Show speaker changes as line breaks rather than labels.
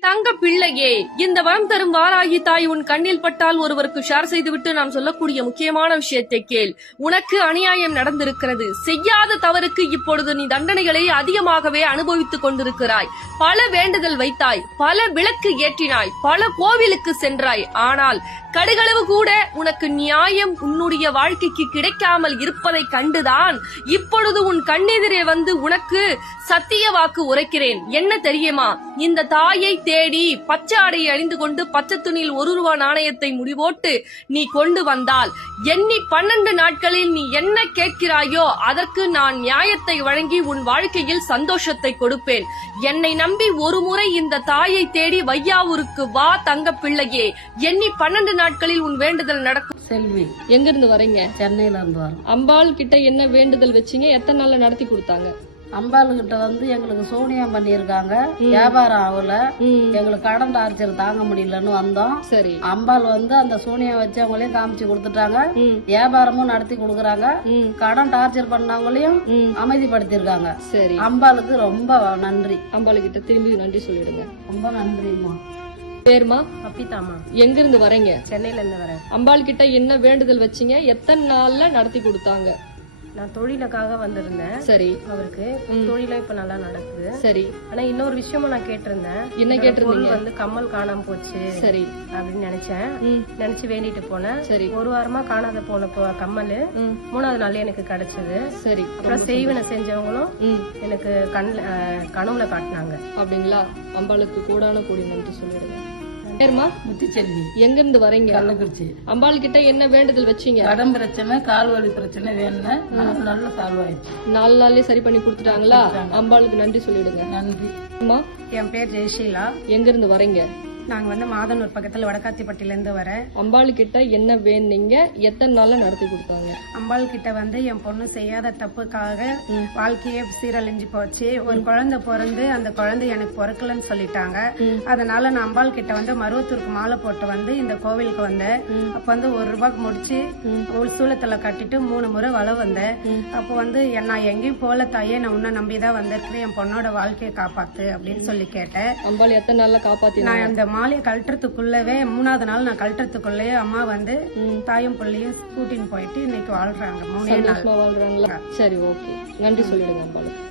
தங்க பிள்ளையே, இந்த வரம் தரும் வாராகி தாய் உன் கண்ணில் பட்டால் ஒருவருக்கு ஷேர் செய்துவிட்டு நான் சொல்லக்கூடிய முக்கியமான விஷயத்தை கேள். உனக்கு அநியாயம் நடந்திருக்கிறது. செய்யாத தவறுக்கு இப்பொழுது நீ தண்டனைகளை அதிகமாகவே அனுபவித்துக் கொண்டிருக்கிறாய். பல வேண்டுதல் வைத்தாய், பல விளக்கு ஏற்றினாய், பல கோவிலுக்கு சென்றாய். ஆனால் கடுகளவு கூட உனக்கு நியாயம் உன்னுடைய வாழ்க்கைக்கு கிடைக்காமல் இருப்பதை கண்டுதான் இப்பொழுது உன் கண்ணெதிரே வந்து உனக்கு சத்திய வாக்கு உரைக்கிறேன். என்ன தெரியுமா? இந்த தாயை தேடி பச்சை ஆடையை அணிந்து கொண்டு பச்சை துணியில் ₹1 நாணயத்தை முடிவோட்டு நீ கொண்டு வந்தால் எண்ணி 12 நாட்களில் நீ என்ன கேட்கிறாயோ அதற்கு நான் நியாயத்தை வழங்கி உன் வாழ்க்கையில் சந்தோஷத்தை கொடுப்பேன். என்னை நம்பி ஒரு முறை இந்த தாயை தேடி வையாவூருக்கு வா தங்க பிள்ளையே. எண்ணி 12 நாட்களில் உன் வேண்டுதல் நடக்கும்.
செல்வி,
எங்க இருந்து வரீங்க?
சென்னையில இருந்து வரோம்.
அம்பாள் கிட்ட என்ன வேண்டுதல் வச்சீங்க? எத்தனை நாள்ல நடத்தி கொடுத்தாங்க?
அம்பாள் கிட்ட வந்து எங்களுக்கு சூனியம் பண்ணிருக்காங்க. வியாபாரம் ஆகல, எங்களுக்கு கடன் டார்ச்சர் தாங்க முடியலன்னு வந்தோம்.
சரி.
அம்பாள் வந்து அந்த சூனியம் வச்சவங்களையும் காமிச்சு கொடுத்துட்டாங்க. வியாபாரமும் நடத்தி கொடுக்கறாங்க. கடன் டார்ச்சர் பண்ணவங்களையும் அமைதிப்படுத்திருக்காங்க.
சரி.
அம்பாளுக்கு ரொம்ப நன்றி.
அம்பாள் கிட்ட திரும்பி நன்றி சொல்லிடுங்க.
ரொம்ப நன்றிமா.
பேருமா?
அப்பிதாமா.
எங்க இருந்து வரீங்க?
சென்னையில இருந்து வரேன்.
அம்பாள் கிட்ட என்ன வேண்டுதல் வச்சீங்க? எத்தனை நாள்ல நடத்தி கொடுத்தாங்க?
நான் தொழிலுக்காக வந்திருந்தேன்.
சரி.
அவருக்கு தொழிலும் இப்ப நல்லா நடக்குது.
சரி.
ஆனா இன்னொரு விஷயமும் நான் கேட்டிருந்தேன்.
என்ன கேட்டிருந்தீங்க?
வந்து கம்மல் காணாம போச்சு.
சரி.
அப்படின்னு நினைச்சு வேண்டிட்டு போனேன்.
சரி.
ஒரு வாரமா காணாத போன கம்மல் 3வது நாள் எனக்கு கிடைச்சது.
சரி.
அப்புறம் செய்வனை செஞ்சவங்களும் எனக்கு கனவுல காட்டினாங்க.
அப்படிங்களா? அம்பாளுக்கு கூடான கூடி நன்றி சொல்லிடுங்க. பேருமா?
முத்துச்செல்வி.
எங்க இருந்து வரீங்க?
கள்ளக்குறிச்சி.
அம்பாள் கிட்ட என்ன வேண்டுதல் வச்சீங்க?
கடன் பிரச்சனை, கால் வலி பிரச்சனை வேணும். நல்ல சால்வ் ஆயிடுச்சு.
4 நாள்லயே சரி பண்ணி கொடுத்துட்டாங்களா? அம்பாளுக்கு நன்றி சொல்லிடுங்க.
நன்றி.
என் பேர் ஜெயசீலா.
எங்க இருந்து வரீங்க?
நாங்க வந்து மாதனூர் பக்கத்துல வடக்காத்திப்பட்டில இருந்து வரேன்.
அம்பாள் கிட்ட என்ன வேணுங்க? எத்தனை நாள்ல நடத்தி கொடுத்தாங்க?
அம்பாள் கிட்ட வந்து என் பொண்ணு செய்யாத தப்புக்காக வாழ்க்கையே சீரழிஞ்சு போச்சு. ஒரு குழந்தை பிறந்து அந்த குழந்தை எனக்கு பிறக்கலன்னு சொல்லிட்டாங்க. அதனால நான் அம்பாள் கிட்ட வந்து மருவத்தூருக்கு மாலை போட்டு வந்து இந்த கோவிலுக்கு வந்தேன். அப்ப வந்து ₹1 முடிச்சு ஒரு சூளத்துல கட்டிட்டு 3 முறை வள வந்தேன். அப்ப வந்து நான் எங்கேயும் போல தாயே, நான் உன்னை நம்பிதான் வந்திருக்கிறேன், என் பொண்ணோட வாழ்க்கையை காப்பாத்து அப்படின்னு சொல்லி கேட்டேன்.
அம்பாள் எத்தனை நாள்ல காப்பாத்தி?
நான் அந்த மாலையை கழட்டுறதுக்குள்ளவே 3வது நாள் நான் கழட்டுறதுக்குள்ளேயே அம்மா வந்து தாயும் பிள்ளையும் கூட்டின்னு போயிட்டு இன்னைக்கு வாழ்றாங்க. 3 நாள்
வாழ்றாங்களா? சரி, ஓகே. நன்றி சொல்லிடுங்க அம்பாளுக்கு.